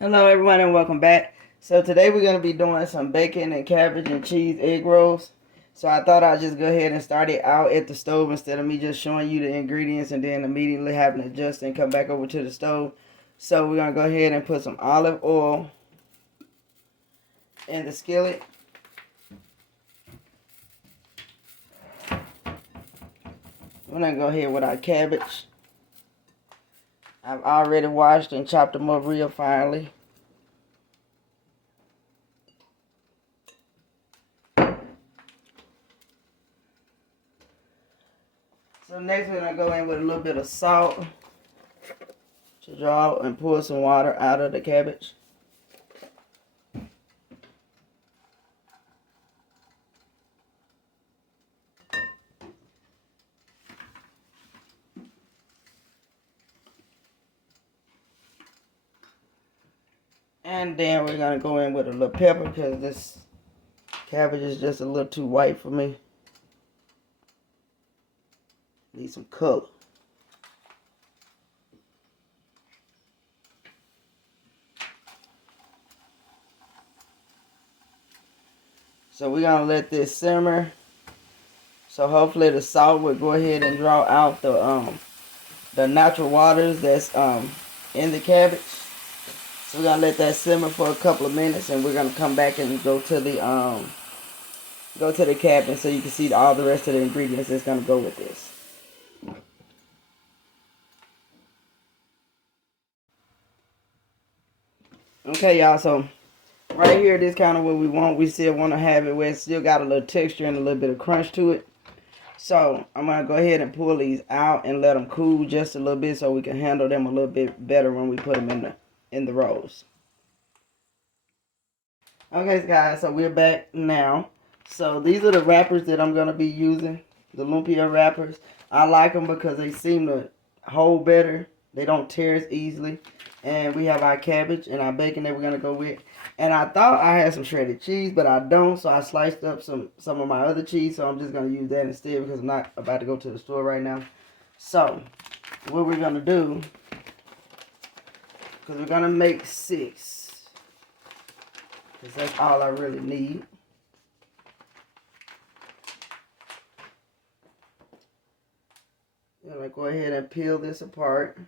Hello everyone and welcome back. So today we're going to be doing some bacon and cabbage and cheese egg rolls. So I thought I'd just go ahead and start it out at the stove instead of me just showing you the ingredients and then immediately having to adjust and come back over to the stove. So we're going to go ahead and put some olive oil in the skillet. We're going to go ahead with our cabbage. I've already washed and chopped them up real finely. So next we're going to go in with a little bit of salt to draw and pour some water out of the cabbage. And then we're going to go in with a little pepper because this cabbage is just a little too white for me. Need some color. So we're going to let this simmer. So hopefully the salt will go ahead and draw out the natural waters that's in the cabbage. So we're going to let that simmer for a couple of minutes and we're going to come back and go to the cabbage so you can see all the rest of the ingredients that's going to go with this. Okay, y'all, so right here, this kind of what we want. We still want to have it where it's still got a little texture and a little bit of crunch to it. So I'm going to go ahead and pull these out and let them cool just a little bit so we can handle them a little bit better when we put them in the rolls. Okay, guys, so we're back now. So these are the wrappers that I'm going to be using, the lumpia wrappers. I like them because they seem to hold better. They don't tear as easily. And we have our cabbage and our bacon that we're going to go with. And I thought I had some shredded cheese, but I don't. So I sliced up some of my other cheese. So I'm just going to use that instead because I'm not about to go to the store right now. So what we're going to do, because we're going to make 6. Because that's all I really need. I'm going to go ahead and peel this apart.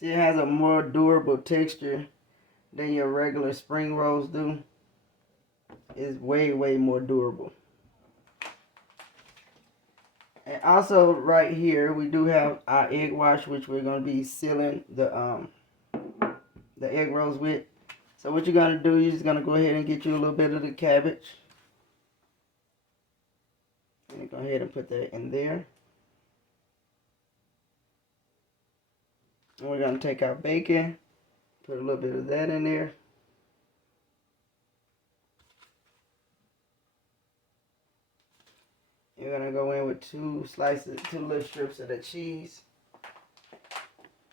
See, it has a more durable texture than your regular spring rolls do. It's way, way more durable. And also right here, we do have our egg wash, which we're going to be sealing the egg rolls with. So what you're going to do, you're just going to go ahead and get you a little bit of the cabbage. And go ahead and put that in there. And we're going to take our bacon, put a little bit of that in there. You're going to go in with 2 little strips of the cheese.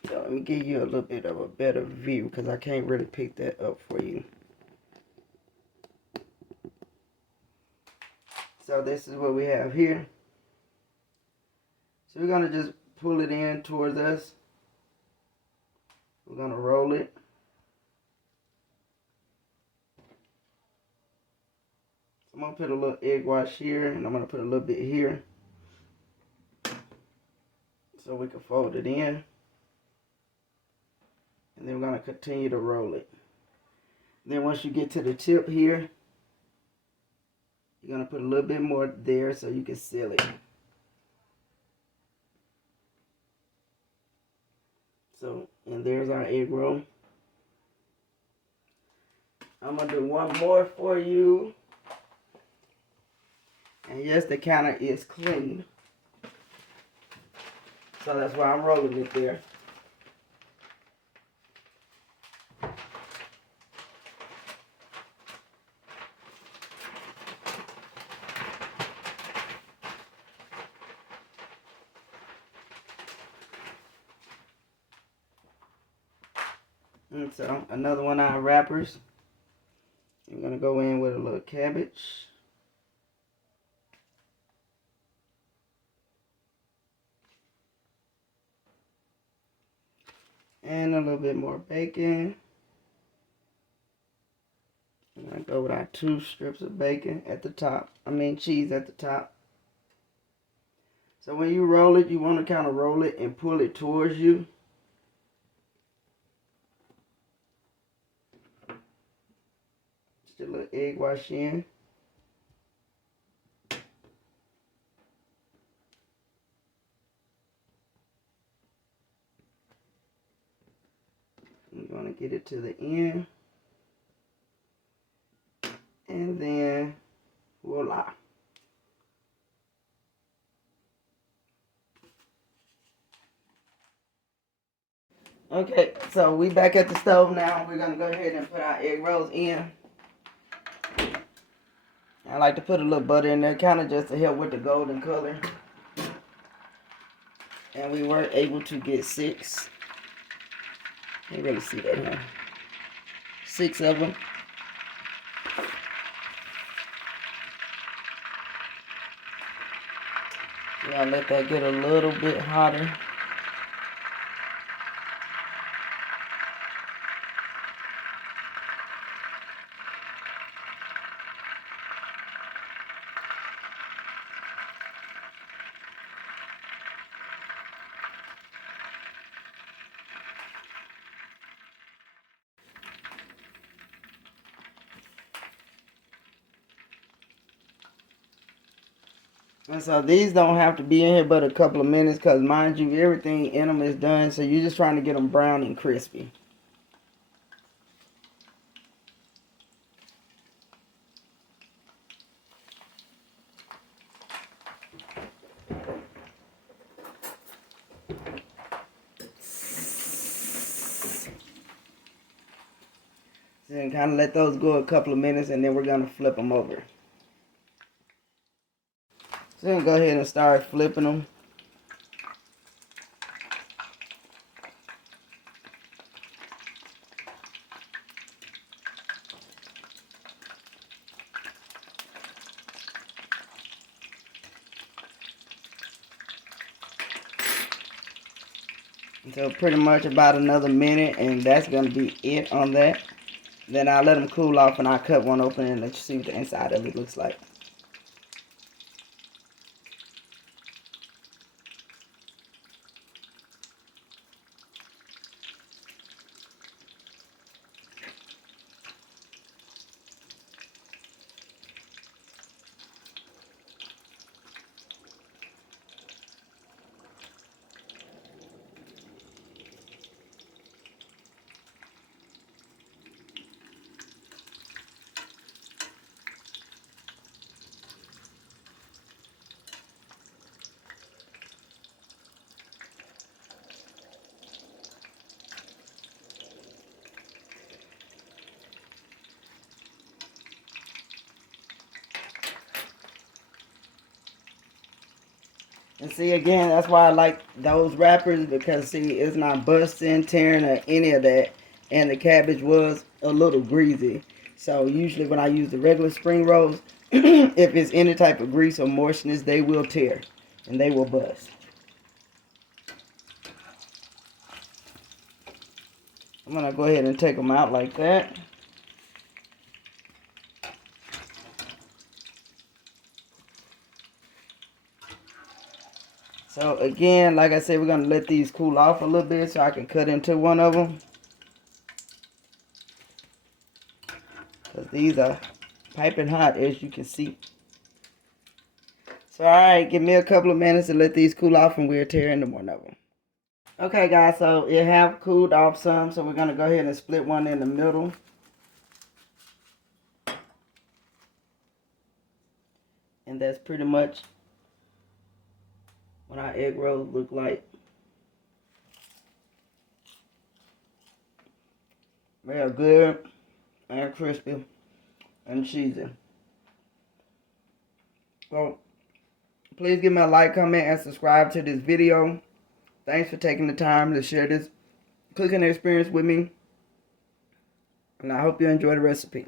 So let me give you a little bit of a better view because I can't really pick that up for you. So this is what we have here. So we're going to just pull it in towards us. We're going to roll it. I'm going to put a little egg wash here and I'm going to put a little bit here. So we can fold it in. And then we're going to continue to roll it. Then once you get to the tip here, you're going to put a little bit more there so you can seal it. So, and there's our egg roll. I'm going to do one more for you. And yes, the counter is clean. So that's why I'm rolling it there. And so another one of our wrappers. I'm going to go in with a little cabbage. And a little bit more bacon. And I go with our 2 strips of bacon at the top. Cheese at the top. So when you roll it, you want to kind of roll it and pull it towards you. Just a little egg wash in. I'm going to get it to the end. And then, voila. Okay, so we back at the stove now. We're going to go ahead and put our egg rolls in. I like to put a little butter in there, kind of just to help with the golden color. And we were able to get 6. You really see that, huh? 6 of them. We're going to let that get a little bit hotter. And so these don't have to be in here but a couple of minutes because, mind you, everything in them is done. So you're just trying to get them brown and crispy. Then kind of let those go a couple of minutes and then we're going to flip them over. So then go ahead and start flipping them. So pretty much about another minute, and that's going to be it on that. Then I'll let them cool off and I'll cut one open and let you see what the inside of it looks like. And see, again, that's why I like those wrappers, because see, it's not busting, tearing, or any of that. And the cabbage was a little greasy. So usually when I use the regular spring rolls, if it's any type of grease or moistness, they will tear and they will bust. I'm going to go ahead and take them out like that. So again, like I said, we're going to let these cool off a little bit so I can cut into one of them. Because these are piping hot, as you can see. So alright, give me a couple of minutes to let these cool off and we'll tear into one of them. Okay guys, so it have cooled off some, so we're going to go ahead and split one in the middle. And that's pretty much what our egg rolls look like. They are good and crispy and cheesy. So please give me a like, comment, and subscribe to this video. Thanks for taking the time to share this cooking experience with me. And I hope you enjoy the recipe.